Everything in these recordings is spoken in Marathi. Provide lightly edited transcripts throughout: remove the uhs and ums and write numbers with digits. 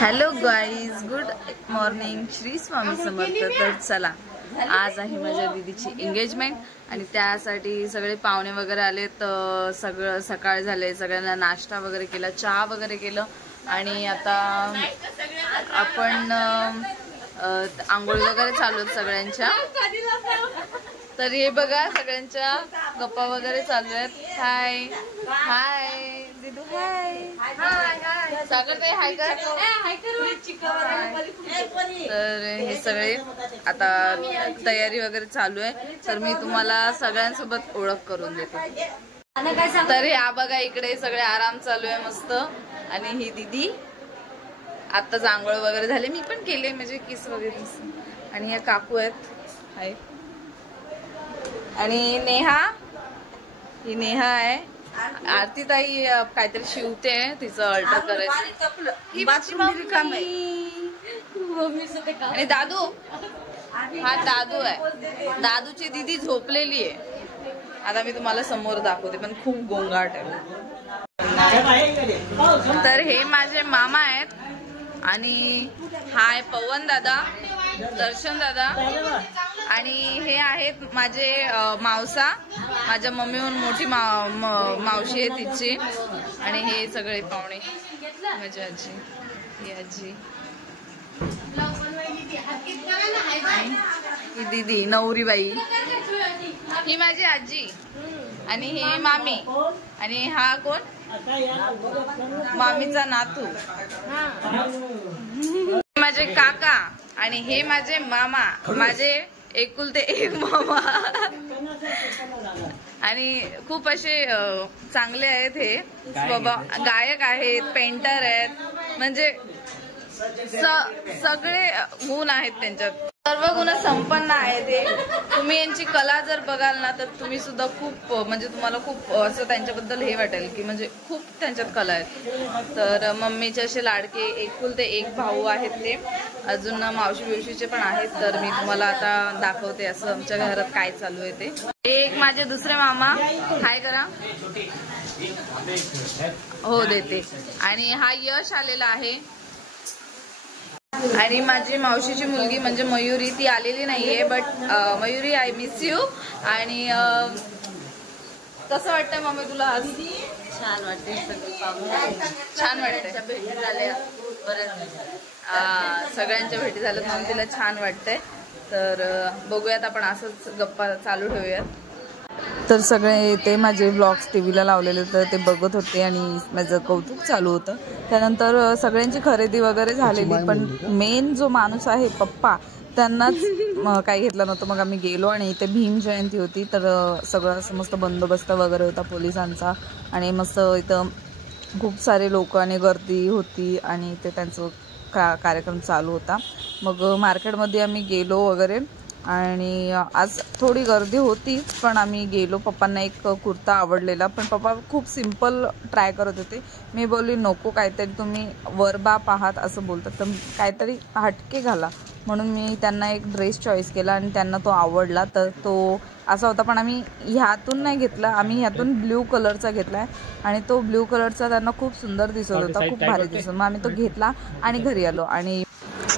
Hello guys, good morning. Shri Swami Samarth. तर चला, आज आहे माझ्या दीदीची एंगेजमेंट आणि त्यासाठी सगळे पाहुणे वगैरे आले. तर सगळं सकाळ झाले, सगळ्यांना नाश्ता वगैरे केला, चहा वगैरे केलं आणि आता आपण आंघोळी वगैरे चालू आहेत सगळ्यांच्या. तर हे बघा, सगळ्यांच्या गप्पा वगैरे चालू आहेत. हाय हाय दीदू, हाय सागर ताई, हाय कर. तर हे सगळे आता तयारी वगैरे चालू आहे. तर मी तुम्हाला सगळ्यांसोबत ओळख करून देते. तर ह्या बघा, इकडे सगळे आराम चालू आहे मस्त. आणि ही दीदी आत्ताच आंघोळ वगैरे झाले, मी पण केले, म्हणजे किस वगैरे. आणि या काकू आहेत, हाय. आणि नेहा, ही नेहा आहे. आरती ताई काहीतरी शिवते, तिचं अल्टर करायचं. ही माझी मम्मी. आणि दादू, हा दादू आहे. दादूची दीदी झोपलेली आहे. आता मी तुम्हाला समोर दाखवते, पण खूप गोंगाट आहे. तर हे माझे मामा आहेत. आणि हाय पवन दादा, दर्शन दादा. आणि हे आहेत माझे मावसा, माझ्या मम्मीहून मोठी मावशी आहे तिची. आणि हे सगळे पाहुणे, माझी आजी, ही आजी, ही दीदी नवरीबाई, ही माझी आजी. आणि हे मामी. आणि हा कोण? मामीचा नातू. माझे काका. आणि हे माझे मामा, माझे एकुलते एक मामा. आणि खूप असे चांगले आहेत हे बाबा, गायक आहेत, पेंटर आहेत, म्हणजे सगळे गुण आहेत त्यांच्यात, सर्व गुण संपन्न आहेत ते. तुम्ही यांची कला जर बघाल ना, तर तुम्ही सुद्धा खूप, म्हणजे तुम्हाला खूप असं त्यांच्याबद्दल हे वाटेल की म्हणजे खूप त्यांच्यात कला आहेत. तर मम्मीचे असे लाडके एकुलते एक भाऊ आहेत ते. अजून मावशी बिवशीचे पण आहेत. तर मी तुम्हाला आता दाखवते असं आमच्या घरात काय चालू आहे ते. एक माझे दुसरे मामा, हाय करा. हो देते. आणि हा यश आलेला आहे. आणि माझी मावशीची मुलगी म्हणजे मयुरी, ती आलेली नाहीये. But Mayuri, I miss you. आणि कसं वाटतंय मम्मी तुला आज? छान वाटते, छान वाटतंय. भेटी झाल्या, सगळ्यांच्या भेटी झाल्यात म्हणून तिला छान वाटतंय. तर बघूयात, आपण असंच गप्पा चालू ठेवूयात. तर सगळे ते माझे ब्लॉग्स टीव्हीला लावलेले, तर ते बघत होते आणि माझं कौतुक चालू होतं. त्यानंतर सगळ्यांची खरेदी वगैरे झालेली, पण मेन जो माणूस आहे पप्पा, त्यांनाच काही घेतलं नव्हतं. मग आम्ही गेलो आणि इथे भीम जयंती होती. तर सगळं असं मस्त बंदोबस्त वगैरे होता पोलिसांचा. आणि मस्त इथं खूप सारे लोक आणि गर्दी होती. आणि इथे त्यांचं कार्यक्रम चालू होता. मग मार्केटमध्ये आम्ही गेलो वगैरे. आणि आज थोडी गर्दी होतीच, पण आम्ही गेलो. पप्पांना एक कुर्ता आवडलेला, पण पप्पा खूप सिम्पल ट्राय करत होते. मी बोलली नको, काहीतरी तुम्ही वरबा पाहात असं बोलतात, तर काहीतरी हटके घाला. म्हणून मी त्यांना एक ड्रेस चॉईस केला आणि त्यांना तो आवडला. तर तो असा होता, पण आम्ही ह्यातून नाही घेतला, आम्ही ह्यातून ब्ल्यू कलरचा घेतला आहे. आणि तो ब्ल्यू कलरचा त्यांना खूप सुंदर दिसत होता, खूप भारी दिसत. मग आम्ही तो घेतला आणि घरी आलो.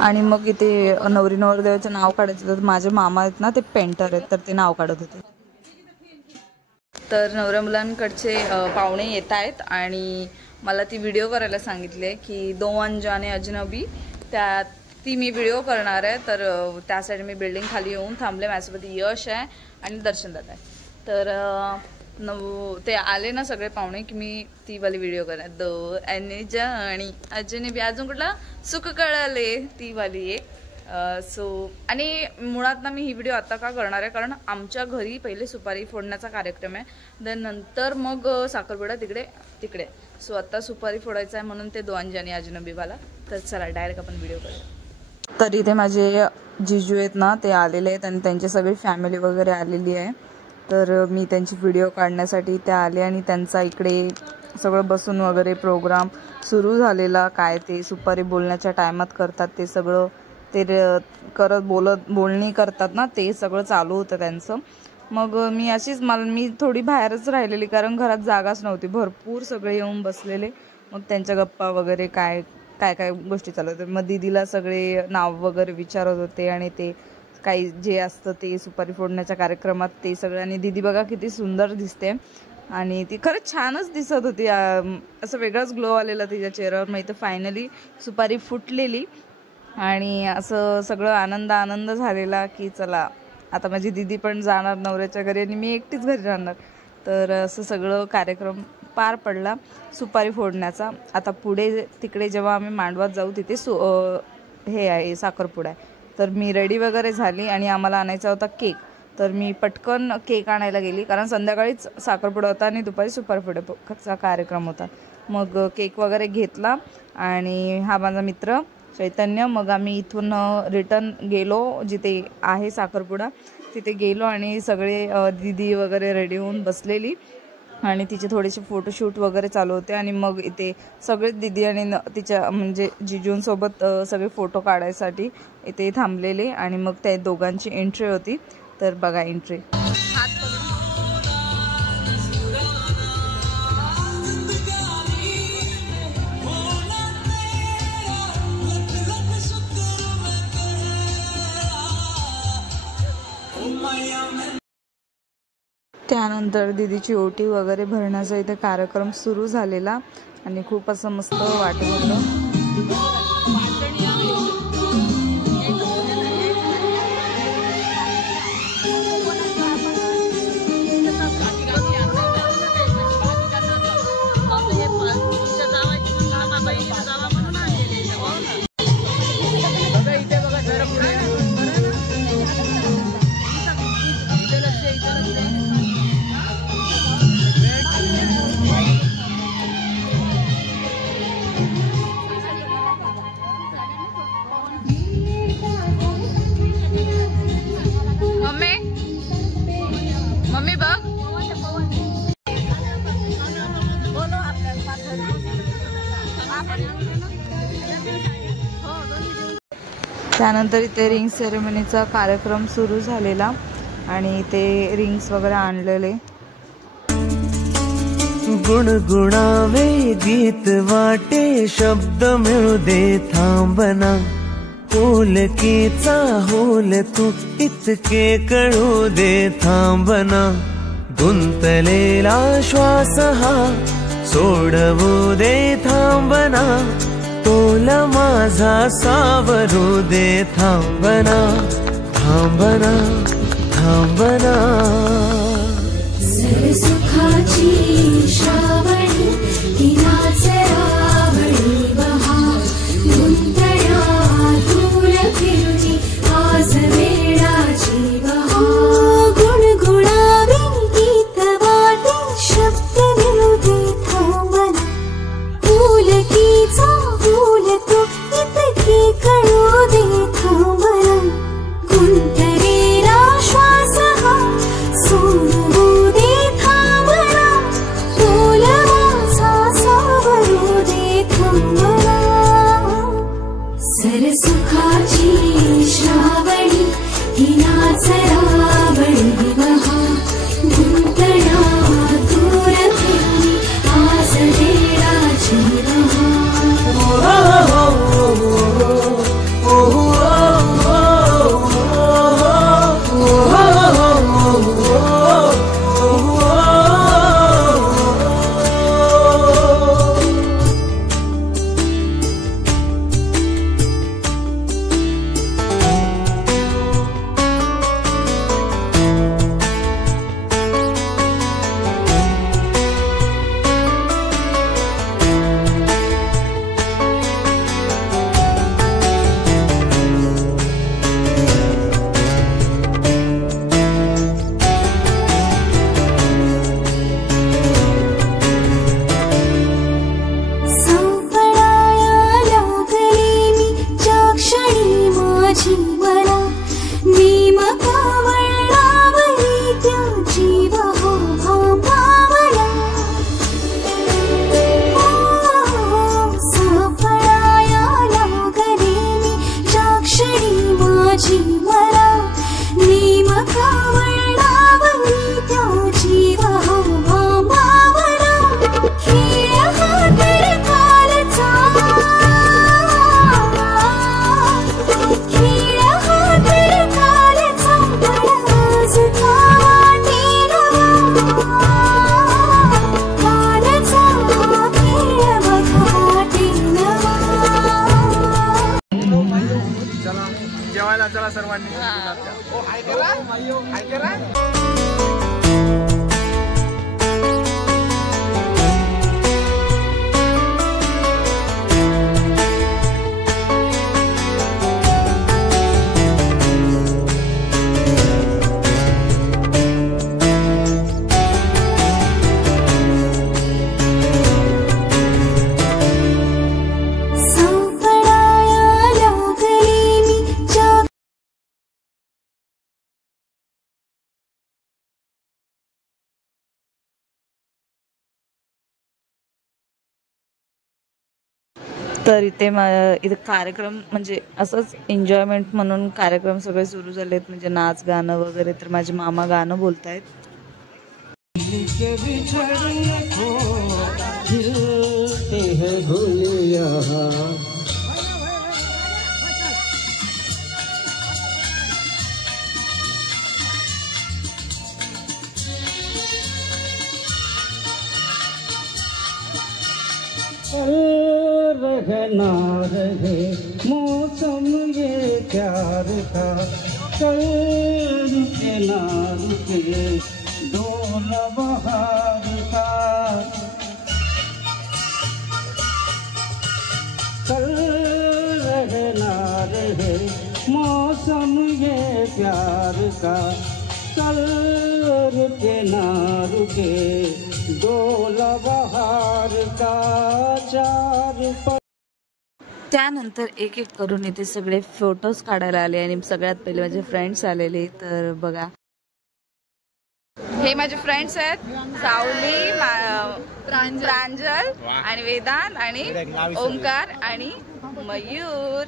आणि मग इथे नवरी नवरदेवाचं नाव काढायचं. तर माझे मामा आहेत ना, ते पेंटर आहेत, तर ते नाव काढत होते. तर नवऱ्या मुलांकडचे पाहुणे येत आहेत आणि मला ती व्हिडिओ करायला सांगितले की 2 अनजाने अजनबी, ती मी व्हिडिओ करणार आहे. तर त्यासाठी मी बिल्डिंग खाली येऊन थांबले. माझ्यासोबत यश आहे आणि दर्शन दादा आहे. तर ते आले ना सगळे पाहुणे की मी ती वाली व्हिडिओ करणार. 2 अनजाने अजनबी, अजून कुठला सुख कळले, ती वाली एक. सो आणि मुळात ना मी ही व्हिडिओ आता का करणार आहे, कारण आमच्या घरी पहिले सुपारी फोडण्याचा कार्यक्रम आहे. देन नंतर मग साखरपुडा तिकडे. सो आता सुपारी फोडायचा आहे, म्हणून ते 2 अनजाने अजनबीवाला. तर चला डायरेक्ट आपण व्हिडिओ करूया. तर इथे माझे जिजू आहेत ना, ते आलेले आहेत आणि त्यांची सगळी फॅमिली वगैरे आलेली आहे. तर मी त्यांची व्हिडिओ काढण्यासाठी त्या आले आणि त्यांचा इकडे सगळं बसून वगैरे प्रोग्राम सुरू झालेला. काय ते सुपारी बोलण्याच्या टायमात करतात ते सगळं, ते बोलणी करतात ना, ते सगळं चालू होतं त्यांचं. मग मी थोडी बाहेरच राहिलेली, कारण घरात जागाच नव्हती. भरपूर सगळे येऊन बसलेले. मग त्यांच्या गप्पा वगैरे काय काय काय गोष्टी चालू होत्या. मग दीदीला सगळे नाव वगैरे विचारत होते आणि ते काही जे असतं ते सुपारी फोडण्याच्या कार्यक्रमात ते सगळं. आणि दीदी बघा किती सुंदर दिसते आणि ती खरंच छानच दिसत होती. असं वेगळाच ग्लो आलेला तिच्या चेहऱ्यावर. मग इथं फायनली सुपारी फुटलेली आणि असं सगळं आनंद झालेला की चला आता माझी दीदी पण जाणार नवऱ्याच्या घरी आणि मी एकटीच घरी राहणार. तर असं सगळं कार्यक्रम पार पडला सुपारी फोडण्याचा. आता पुढे तिकडे जेव्हा आम्ही मांडवात जाऊ तिथे हे आहे साखरपुडा आहे. तर मी रेडी वगैरे झाली आणि आम्हाला आणायचा होता केक. तर मी पटकन केक आणायला गेली कारण संध्याकाळीच साखरपुडा होता आणि दुपारी सुपारी फोडण्याचा कार्यक्रम होता. मग केक वगैरे घेतला आणि हा माझा मित्र चैतन्य. मग आम्ही इथून रिटर्न गेलो जिथे आहे साखरपुडा तिथे गेलो आणि सगळे दीदी वगैरे रेडी होऊन बसलेली आणि तिचे थोडेसे फोटोशूट वगैरे चालू होते. आणि मग इथे सगळेच दीदी आणि तिच्या म्हणजे जिजूंसोबत सगळे फोटो काढायसाठी इथे थांबलेले आणि मग त्या दोघांची एंट्री होती. तर बघा एंट्री. त्यानंतर दीदीची ओटी वगैरे भरण्याचा इथे कार्यक्रम सुरू झालेला आणि खूप असं मस्त वाटत होतं. मम्मी बघ त्यानंतर इथे रिंग सेरेमनीचा कार्यक्रम सुरू झालेला आणि इथे रिंग्स वगैरे आणलेले. गुणगुणावे गीत वाटे शब्द मिळू दे थांबना होलकीचा होल तू इतके कळू दे थांबना गुंतलेला श्वास हा सोडवू दे थांबना तोल माझा सावरू दे थांबना थांबना थांबना सुखाची श्रावणी हिराचे आवडी बहार गुंतया दूर फिरुनी आज वेळाची बहार गुणगुणावे गीत वाटे शब्द मिळू दे थांबना फुलकीचा फुल तो इतके कळू दे थांबना गुंतलेला श्वास हा चला चला सर्वांनी हाय करा हाय करा. तर इथे इथे कार्यक्रम म्हणजे असंच एन्जॉयमेंट म्हणून कार्यक्रम सगळे सुरू झालेत, म्हणजे नाच गाणं वगैरे. तर माझे मामा गाणं बोलतायत. रहना रहे मौसम ये प्यार का, कल रुके ना रुके डोल बहार का, कल रहना रहे मौसम ये प्यार का, कल रुके ना रुके डोल बहार का. चार त्यानंतर एक एक करून इथे सगळे फोटोज काढायला आले आणि सगळ्यात पहिले माझे फ्रेंड्स आलेले. तर बघा, हे माझे फ्रेंड्स आहेत, सावली, प्रांजल आणि वेदांत आणि ओमकार आणि मयूर.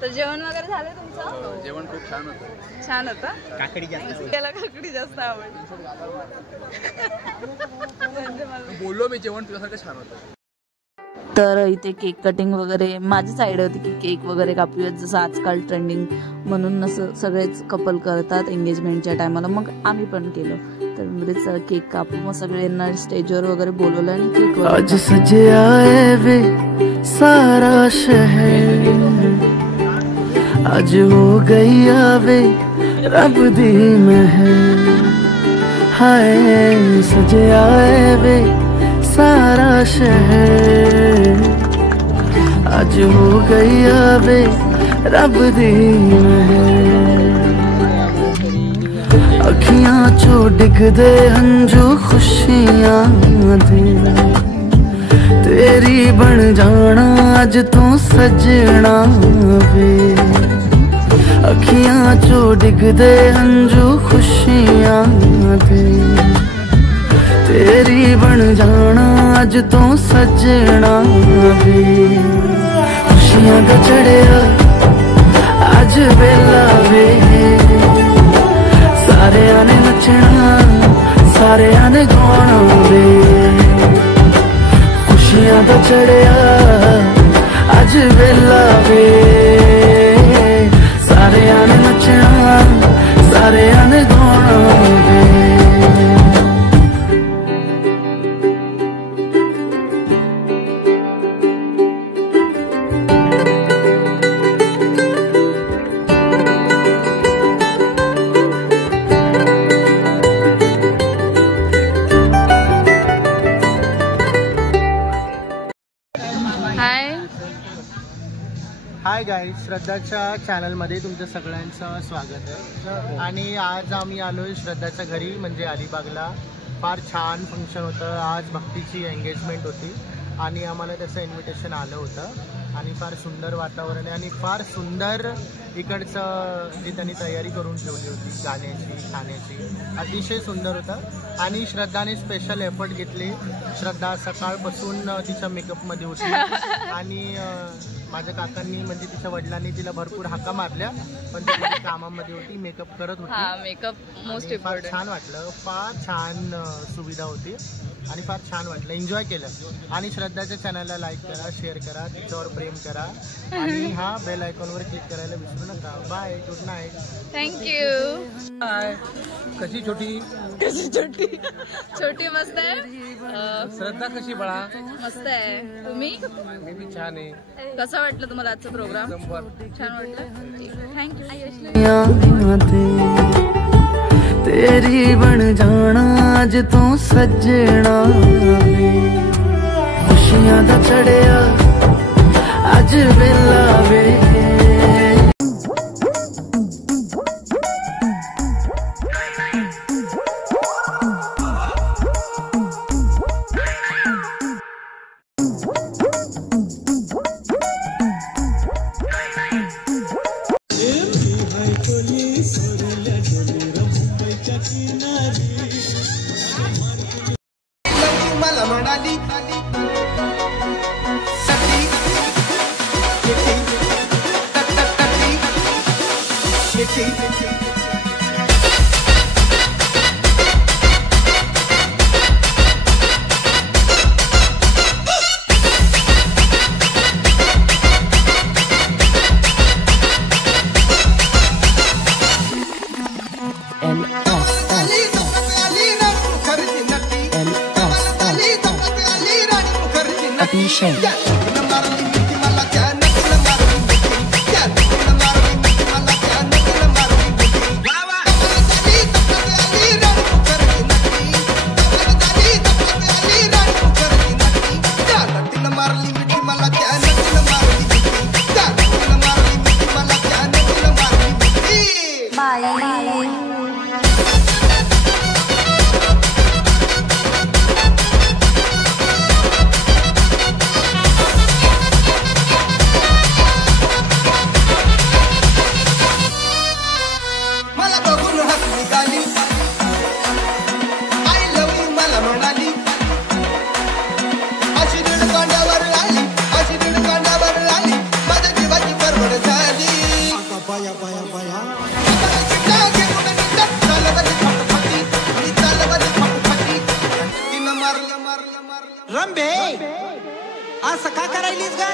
तर जेवण वगैरे झालं तुमचं? जेवण खूप छान होतं. छान होतं. काकडी जास्त त्याला काकडी जास्त आवडली. बोललो मी, जेवण तुझ्यासारखं छान होतं. तर इथे केक कटिंग वगैरे माझीच आयडिया होती की केक वगैरे कापूयात, जसं आजकाल ट्रेंडिंग म्हणून असं सगळेच कपल करतात एंगेजमेंटच्या टायमाला. मग आम्ही पण केलं. तर म्हणजे केक कापू, मग सगळ्यांना स्टेजवर वगैरे बोलवलं आणि केक वगैरे. आज सजे आए वे सारा शहर, आज हो गई आवे रब दी महर, हाय सजे आए वे सारा शहर, आज हो गई आवे रब दी महर. अखियां चो डिगदे हंजू खुशियां दे, तेरी बन जाना अज तू सजना वे. अखियां चो डिगदे हंजू खुशियां दे, तेरी बन जाना अज तू सजना वे. खुशियां दा चढ़िया अज वेला वे, सारे ने नचना सारे ने गाना वे. खुशियां दा चढ़िया अज वेला वे, सारे ने नचना सारे ने गाना वे. हाय गाईज, श्रद्धाच्या चॅनलमध्ये तुमचं सगळ्यांचं स्वागत आहे. आणि आज आम्ही आलोय श्रद्धाच्या घरी, म्हणजे अलिबागला. फार छान फंक्शन होतं आज. भक्तीची एंगेजमेंट होती आणि आम्हाला त्याचं इन्व्हिटेशन आलं होतं आणि फार सुंदर वातावरण आहे आणि फार सुंदर इकडचं जी त्यांनी तयारी करून ठेवली होती गाण्याची खाण्याची, अतिशय सुंदर होतं. आणि श्रद्धाने स्पेशल एफर्ट घेतले. श्रद्धा सकाळपासून तिच्या मेकअपमध्ये होती आणि माझ्या काकांनी म्हणजे तिच्या वडिलांनी तिला भरपूर हाका मारल्या, पण ती कामामध्ये होती, मेकअप करत होती. मेकअप मोस्ट फार इम्पॉर्टंट. छान वाटलं, फार छान सुविधा होती आणि फार छान वाटलं, एन्जॉय केलं. आणि श्रद्धाच्या चॅनलला लाईक करा, शेअर करा, तिच्यावर प्रेम प्रेम करा आणि हा बेल आयकॉनवर क्लिक करायला विसरू नका. Bye, good night. Thank you. Bye. कशी छोटी छोटी मस्त आहे. श्रद्धा कशी बाळा? मस्त आहे. तुम्ही? मी भी छान आहे. कसं वाटलं तुम्हाला आजचा प्रोग्राम? छान वाटलं. थँक्यू. तेरी बन जाना अज तू सजना खुशियां दा चढ़िया अज वेला वे. मला म्हणाली रंबे असं का करायलीस का?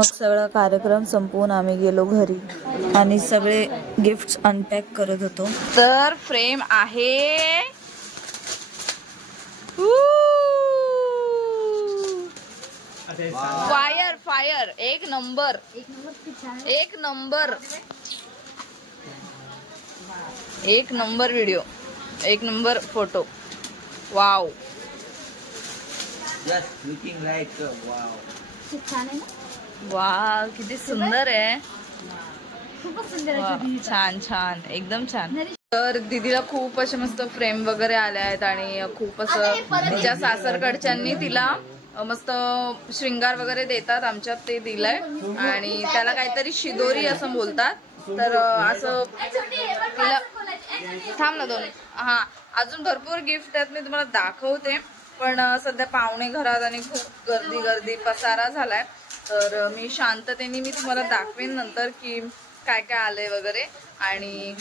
मग सगळा कार्यक्रम संपवून आम्ही गेलो घरी आणि सगळे गिफ्ट्स अनपॅक करत होतो. तर फ्रेम आहे फायर फायर, एक नंबर एक नंबर एक नंबर व्हिडिओ, एक नंबर फोटो. वाव वाव किती सुंदर आहे. छान छान एकदम छान. तर दीदीला खूप असे मस्त फ्रेम वगैरे आले आहेत आणि खूप असं तिच्या सासरकडच्यांनी तिला मस्त श्रृंगार वगैरे देतात आमच्यात ते दिलंय आणि त्याला काहीतरी शिदोरी असं बोलतात. तर असं तिला थांब ना दोन. हा अजून भरपूर गिफ्ट आहेत, मी तुम्हाला दाखवते. पण सध्या पाहुणे घरात आणि खूप गर्दी पसारा झालाय. तर मी शांततेने मी तुम्हाला दाखवेन नंतर की काय काय आलंय वगैरे आणि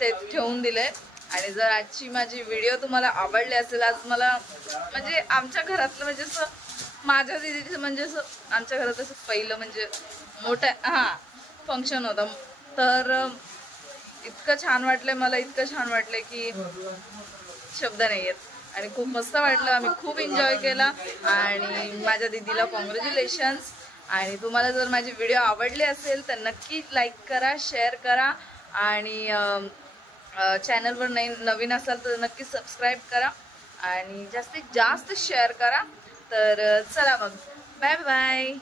ते ठेवून दिलंय. आणि जर आजची माझी व्हिडिओ तुम्हाला आवडली असेल, आज मला म्हणजे आमच्या घरातलं म्हणजे असं माझ्या दीदीचं म्हणजे असं आमच्या घरात असं पहिलं म्हणजे मोठं फंक्शन होतं. तर इतकं छान वाटलंय मला, इतकं छान वाटलंय की शब्द नाही आहेत आणि खूप मस्त वाटलं. आम्ही खूप एन्जॉय केला आणि माझ्या दीदीला कॉंग्रॅच्युलेशन्स. आणि तुम्हाला जर माझी व्हिडिओ आवडली असेल तर नक्की लाईक करा, शेअर करा आणि चॅनलवर नवीन असाल तर नक्की सबस्क्राईब करा आणि जास्तीत जास्त शेअर करा. तर चला मग बाय बाय.